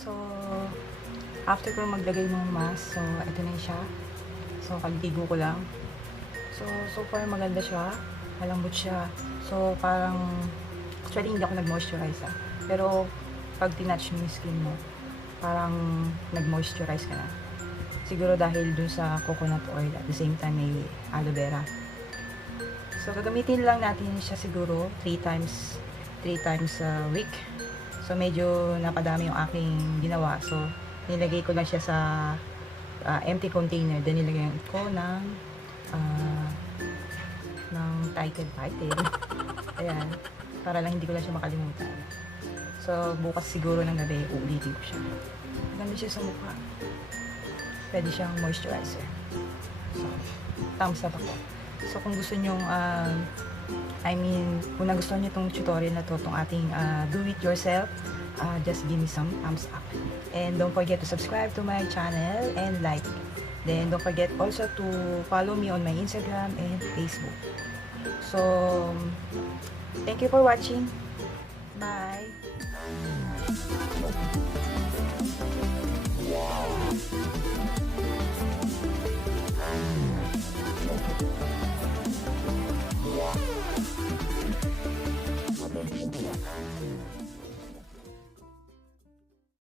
So, after ko maglagay ng mask, so, ito na siya. So, kalitigo ko lang. So far maganda siya. Malambot siya. So, parang, actually hindi ako nag-moisturize pero, pag tinouch mo yung skin mo, parang nag-moisturize ka na. Siguro dahil dun sa coconut oil at the same time may aloe vera. So, gagamitin lang natin siya siguro 3 times a week. So, medyo napadami yung aking ginawa. So, nilagay ko lang siya sa empty container. Then, nilagay ko ng title. Ayan. Para lang hindi ko lang siya makalimutan. So, bukas siguro ng gabi, uulitin ko siya. Ganda siya sa mukha. Pwede siyang moisturizer. So, thumbs up ako. So, kung gusto nyong, kung nagustuhan nyo itong tutorial na to, itong ating do it yourself, just give me some thumbs up. And don't forget to subscribe to my channel and like. Then, don't forget also to follow me on my Instagram and Facebook. So, thank you for watching. Bye!